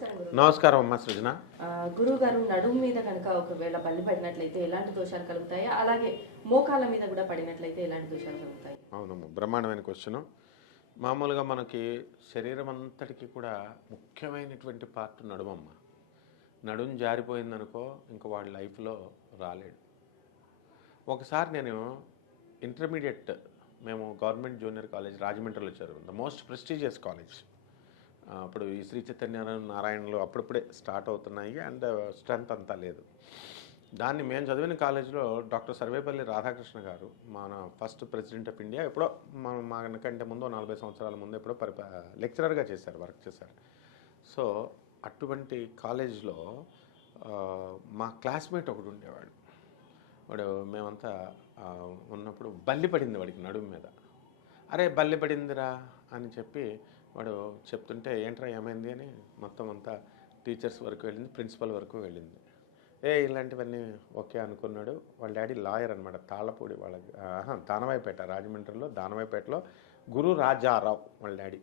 నమస్కారం అమ్మ సృజన. గురువు గారు నడుము మీద కనుక ఒకవేళ బల్లి పడినట్లయితే ఎలాంటి దోషాలు కలుగుతాయి? అలాగే మోకాళ్ళ మీద కూడా పడినట్లయితే ఎలాంటి దోషాలు కలుగుతాయి? అవునమ్మ బ్రహ్మాండమైన క్వశ్చన్ మామూలుగా మనకి శరీరం అంతటికి కూడా ముఖ్యమైనటువంటి పార్ట్ నడుమమ్మ. నడుము జారిపోయిందనుకో ఇంకా వాడి లైఫ్లో రాలేడు. ఒకసారి నేను ఇంటర్మీడియట్ మేము గవర్నమెంట్ జూనియర్ కాలేజ్ రాజమండ్రిలో చదివాం ద మోస్ట్ ప్రెస్టీజియస్ కాలేజ్ అప్పుడు ఈ శ్రీ చైతన్య నారాయణలు అప్పుడప్పుడే స్టార్ట్ అవుతున్నాయి అండ్ స్ట్రెంత్ అంతా లేదు. దాన్ని మేము చదివిన కాలేజీలో డాక్టర్ సర్వేపల్లి రాధాకృష్ణ గారు మన ఫస్ట్ ప్రెసిడెంట్ ఆఫ్ ఇండియా ఎప్పుడో మన మనకంటే ముందు నలభై సంవత్సరాల ముందు ఎప్పుడో పరిప లెక్చరర్గా చేశారు వర్క్ చేశారు. సో అటువంటి కాలేజ్లో మా క్లాస్మేట్ ఒకడు ఉండేవాడు. వాడు మేమంతా ఉన్నప్పుడు బల్లి పడింది వాడికి నడుము మీద. అరే బల్లి పడిందిరా అని చెప్పి వాడు చెప్తుంటే ఏంట్రా ఏమైంది? అని మొత్తం అంతా టీచర్స్ వరకు వెళ్ళింది ప్రిన్సిపల్ వరకు వెళ్ళింది. ఏ ఇలాంటివన్నీ ఓకే అనుకున్నాడు. వాళ్ళ డాడీ లాయర్ అనమాట తాళ్ళపూడి వాళ్ళ దానవాయిపేట రాజమండ్రిలో దానవాయిపేటలో గురు రాజారావు వాళ్ళ డాడీ.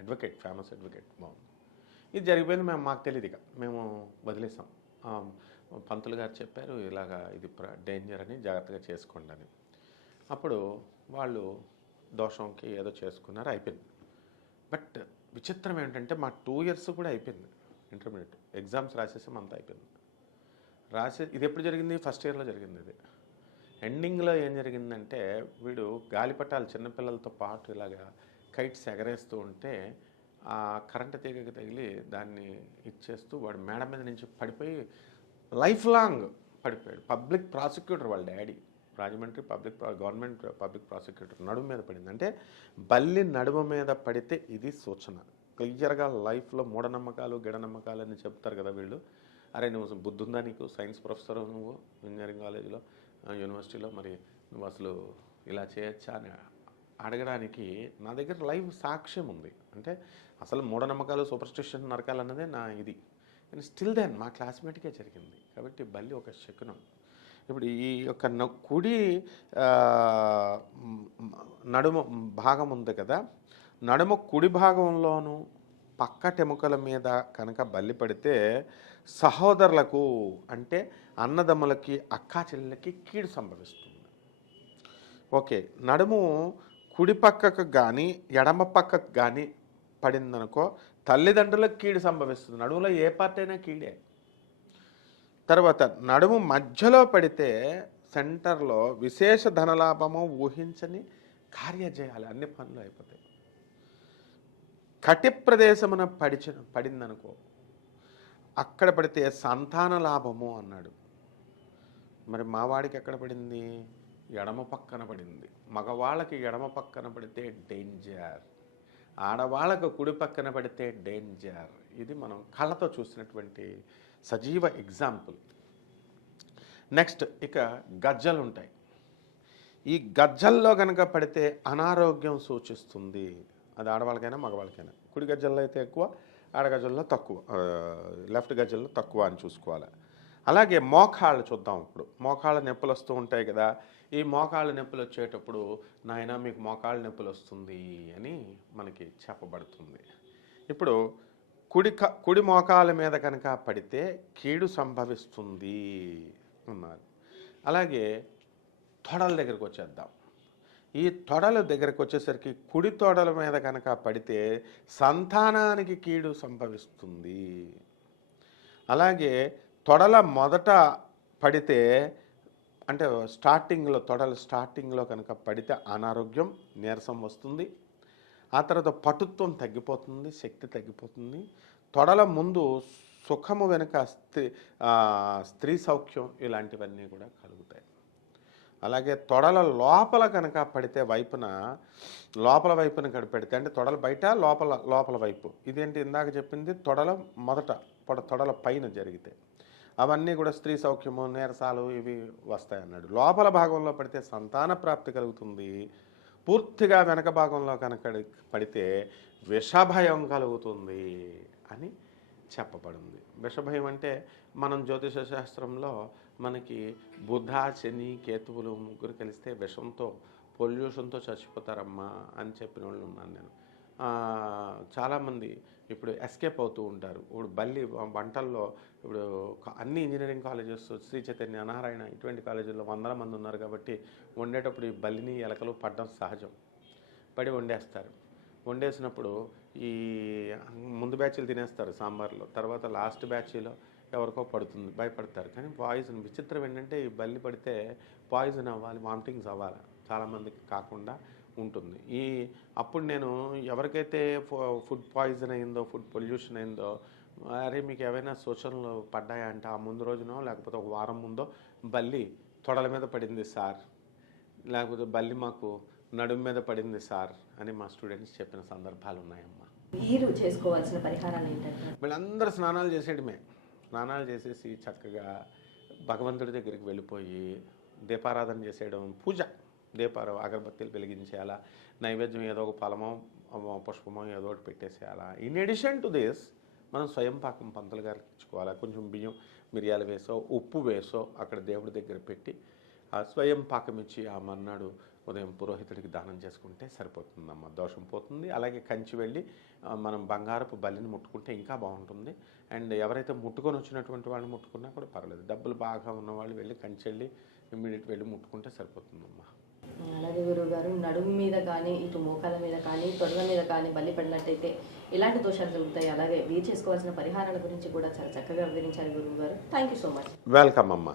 అడ్వకేట్ ఫేమస్ అడ్వకేట్ బాగుంది. ఇది జరిగిపోయింది మేము మాకు తెలియదు ఇక. మేము వదిలేసాం. పంతులు గారు చెప్పారు ఇలాగా ఇది డేంజర్ అని జాగ్రత్తగా చేసుకోండి అని. అప్పుడు వాళ్ళు దోషంకి ఏదో చేసుకున్నారు అయిపోయింది. బట్ విచిత్రం ఏంటంటే మా టూ ఇయర్స్ కూడా అయిపోయింది ఇంటర్మీడియట్. ఎగ్జామ్స్ రాసేసాం అంతా అయిపోయింది. రాసే ఇది ఎప్పుడు జరిగింది? ఫస్ట్ ఇయర్లో జరిగింది ఇది. ఎండింగ్లో ఏం జరిగిందంటే వీడు గాలిపటాలు చిన్నపిల్లలతో పాటు ఇలాగా కైట్స్ ఎగరేస్తూ ఉంటే ఆ కరెంట్ తీగకి తగిలి దాన్ని ఇచ్చేస్తూ వాడు మేడ మీద నుంచి పడిపోయి లైఫ్ లాంగ్ పడిపోయాడు. పబ్లిక్ ప్రాసిక్యూటర్ వాళ్ళ daddy. Rajahmundry public government public prosecutor నడుము మీద పడింది. అంటే బల్లి నడుము మీద పడితే ఇది సూచన. క్లియర్గా లైఫ్లో మూఢనమ్మకాలు గిడనమ్మకాలు అని చెప్తారు కదా వీళ్ళు. అరే నువ్వు బుద్ధుందా నీకు? సైన్స్ ప్రొఫెసర్ నువ్వు ఇంజనీరింగ్ కాలేజీలో యూనివర్సిటీలో మరి నువ్వు అసలు ఇలా చేయొచ్చా అని అడగడానికి నా దగ్గర లైవ్ సాక్ష్యం ఉంది. అంటే అసలు మూఢనమ్మకాలు సూపర్స్టిషన్ నరకాలు అన్నదే నా ఇది. కానీ స్టిల్ దెన్ మా క్లాస్మేట్కే జరిగింది. కాబట్టి బల్లి ఒక శకునం. ఇప్పుడు ఈ యొక్క కుడి నడుము భాగం ఉంది కదా నడుము కుడి భాగంలోను పక్కటెముకల మీద కనుక బల్లి పడితే సహోదరులకు అంటే అన్నదమ్ములకి అక్కా చెల్లెలకి కీడు సంభవిస్తుంది. ఓకే నడుము కుడి పక్కకు కానీ ఎడమ పక్కకు కానీ పడిందనుకో తల్లిదండ్రులకు కీడు సంభవిస్తుంది. నడుములో ఏ పార్టీ అయినా కీడే. తర్వాత నడుము మధ్యలో పడితే సెంటర్లో విశేష ధనలాభము ఊహించని కార్యజయాలు అన్ని పనులు అయిపోతాయి. కటి ప్రదేశమున పడిచిన పడిందనుకో అక్కడ పడితే సంతాన లాభము అన్నాడు. మరి మావాడికి ఎక్కడ పడింది? ఎడమ పక్కన పడింది. మగవాళ్ళకి ఎడమ పక్కన పడితే డేంజర్ ఆడవాళ్ళకు కుడి పక్కన పడితే డేంజర్ ఇది మనం కళ్ళతో చూసినటువంటి సజీవ ఎగ్జాంపుల్ నెక్స్ట్ ఇక గజ్జలు ఉంటాయి ఈ గజ్జల్లో కనుక పడితే అనారోగ్యం సూచిస్తుంది. అది ఆడవాళ్ళకైనా మగవాళ్ళకైనా. కుడి గజ్జల్లో అయితే ఎక్కువ ఆడగజ్జల్లో తక్కువ. లెఫ్ట్ గజ్జల్లో తక్కువ అని చూసుకోవాలి. అలాగే మోకాళ్ళు చూద్దాం ఇప్పుడు. మోకాళ్ళ నొప్పులు వస్తూ ఉంటాయి కదా. ఈ మోకాళ్ళ నొప్పులు వచ్చేటప్పుడు నాయన మీకు మోకాళ్ళ నొప్పులు వస్తుంది అని మనకి చెప్పబడుతుంది. ఇప్పుడు కుడి క కుడి మోకాల మీద కనుక పడితే కీడు సంభవిస్తుంది అన్నారు. అలాగే తొడల దగ్గరకు వచ్చేద్దాం. ఈ తొడల దగ్గరకు వచ్చేసరికి కుడి తొడల మీద కనుక పడితే సంతానానికి కీడు సంభవిస్తుంది. అలాగే తొడల మొదట పడితే అంటే స్టార్టింగ్లో తొడలు స్టార్టింగ్లో కనుక పడితే అనారోగ్యం నీరసం వస్తుంది. ఆ తర్వాత పటుత్వం తగ్గిపోతుంది శక్తి తగ్గిపోతుంది. తొడల ముందు సుఖము వెనుక స్త్రీ స్త్రీ సౌఖ్యం ఇలాంటివన్నీ కూడా కలుగుతాయి. అలాగే తొడల లోపల కనుక పడితే వైపున లోపల వైపున కనుక పెడితే అంటే తొడల బయట లోపల లోపల వైపు. ఇదేంటి ఇందాక చెప్పింది? తొడల మొదట పొడ తొడల పైన జరిగితే. అవన్నీ కూడా స్త్రీ సౌఖ్యము నీరసాలు ఇవి వస్తాయన్నాడు. లోపల భాగంలో పడితే సంతాన ప్రాప్తి కలుగుతుంది. పూర్తిగా వెనక భాగంలో కనుక పడితే విషభయం కలుగుతుంది అని చెప్పబడింది. విషభయం అంటే మనం జ్యోతిష శాస్త్రంలో మనకి బుధ శని కేతువులు ముగ్గురు కలిస్తే విషంతో పొల్యూషన్తో చచ్చిపోతారమ్మా అని చెప్పిన వాళ్ళు ఉన్నాను నేను. చాలామంది ఇప్పుడు ఎస్కేప్ అవుతూ ఉంటారు. ఇప్పుడు బల్లి వంటల్లో ఇప్పుడు అన్ని ఇంజనీరింగ్ కాలేజెస్ శ్రీ చైతన్య నారాయణ ఇటువంటి కాలేజీల్లో వందల మంది ఉన్నారు కాబట్టి వండేటప్పుడు ఈ బల్లిని ఎలకలు పడడం సహజం. పడి వండేస్తారు. వండేసినప్పుడు ఈ ముందు బ్యాచ్లు తినేస్తారు సాంబార్లో. తర్వాత లాస్ట్ బ్యాచ్లో ఎవరికో పడుతుంది భయపడతారు. కానీ పాయిజన్ విచిత్రం ఏంటంటే ఈ బల్లి పడితే పాయిజన్ అవ్వాలి వామిటింగ్స్ అవ్వాలి. చాలామందికి కాకుండా ఉంటుంది. ఈ అప్పుడు నేను ఎవరికైతే ఫుడ్ పాయిజన్ అయిందో ఫుడ్ పొల్యూషన్ అయిందో అరే మీకు ఏవైనా సూచనలు పడ్డాయా అంటే ఆ ముందు రోజునో లేకపోతే ఒక వారం ముందో బల్లి తొడల మీద పడింది సార్. లేకపోతే బల్లి మాకు నడుము మీద పడింది సార్ అని మా స్టూడెంట్స్ చెప్పిన సందర్భాలు ఉన్నాయమ్మా. మీరు చేసుకోవాల్సిన పరిహారాలు ఏంటంటే? వీళ్ళందరూ స్నానాలు చేసేయడమే. స్నానాలు చేసేసి చక్కగా భగవంతుడి దగ్గరికి వెళ్ళిపోయి దీపారాధన చేసేయడం పూజ. దీపార అగరబత్తీలు వెలిగించేయాలా? నైవేద్యం ఏదో ఒక ఫలమో పుష్పమో ఏదో ఒకటి పెట్టేసేయాలా? ఇన్ ఎడిషన్ టు దిస్ మనం స్వయం పాకం పంతులు గారికి ఇచ్చుకోవాలా? కొంచెం బియ్యం మిరియాలు వేసో ఉప్పు వేసో అక్కడ దేవుడి దగ్గర పెట్టి ఆ స్వయం పాకం ఇచ్చి ఆ మర్నాడు ఉదయం పురోహితుడికి దానం చేసుకుంటే సరిపోతుందమ్మ. దోషం పోతుంది. అలాగే కంచి వెళ్ళి మనం బంగారపు బలిని ముట్టుకుంటే ఇంకా బాగుంటుంది. అండ్ ఎవరైతే ముట్టుకొని వచ్చినటువంటి వాళ్ళు ముట్టుకున్నా కూడా పర్వాలేదు. డబ్బులు బాగా ఉన్నవాళ్ళు వెళ్ళి కంచి వెళ్ళి ఇమ్మీడియట్ వెళ్ళి ముట్టుకుంటే సరిపోతుందమ్మా. అలాగే గురువు గారు నడుము మీద కానీ ఇటు మోకాల మీద కానీ తొడల మీద కానీ బల్లి పడినట్టయితే ఎలాంటి దోషాలు కలుగుతాయి అలాగే వీరు చేసుకోవాల్సిన పరిహారాల గురించి కూడా చాలా చక్కగా వివరించారు గురువు గారు thank you so much welcome అమ్మా.